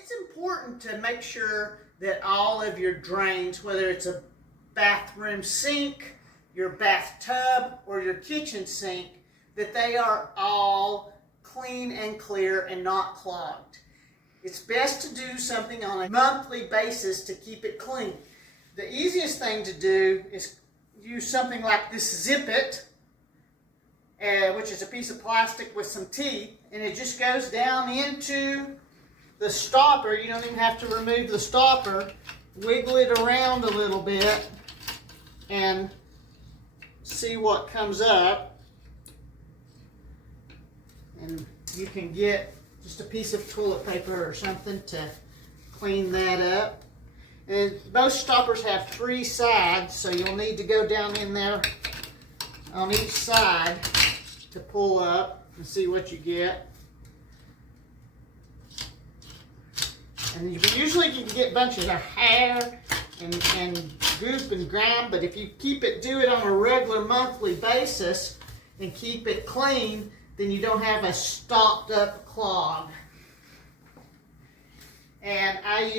It's important to make sure that all of your drains, whether it's a bathroom sink, your bathtub, or your kitchen sink, that they are all clean and clear and not clogged. It's best to do something on a monthly basis to keep it clean. The easiest thing to do is use something like this Zip It, which is a piece of plastic with some teeth, and it just goes down into the stopper. You don't even have to remove the stopper. Wiggle it around a little bit and see what comes up. And you can get just a piece of toilet paper or something to clean that up. And most stoppers have 3 sides, so you'll need to go down in there on each side to pull up and see what you get. And usually you can get bunches of hair and goop and grime, but if you do it on a regular monthly basis and keep it clean, then you don't have a stopped up clog. And I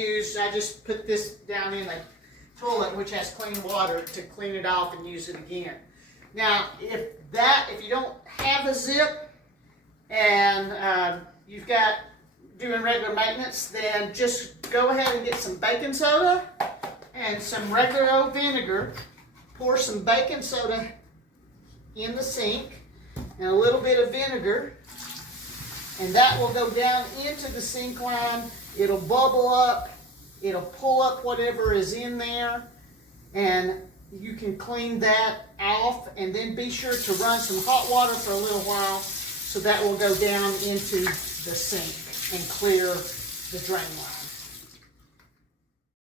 just put this down in a toilet which has clean water to clean it off and use it again. Now, if you don't have a zip and you've got doing regular maintenance, then just go ahead and get some baking soda and some regular old vinegar. Pour some baking soda in the sink and a little bit of vinegar, and that will go down into the sink line. It'll bubble up, it'll pull up whatever is in there, and you can clean that off, and then be sure to run some hot water for a little while so that will go down into the sink and clear the drain line.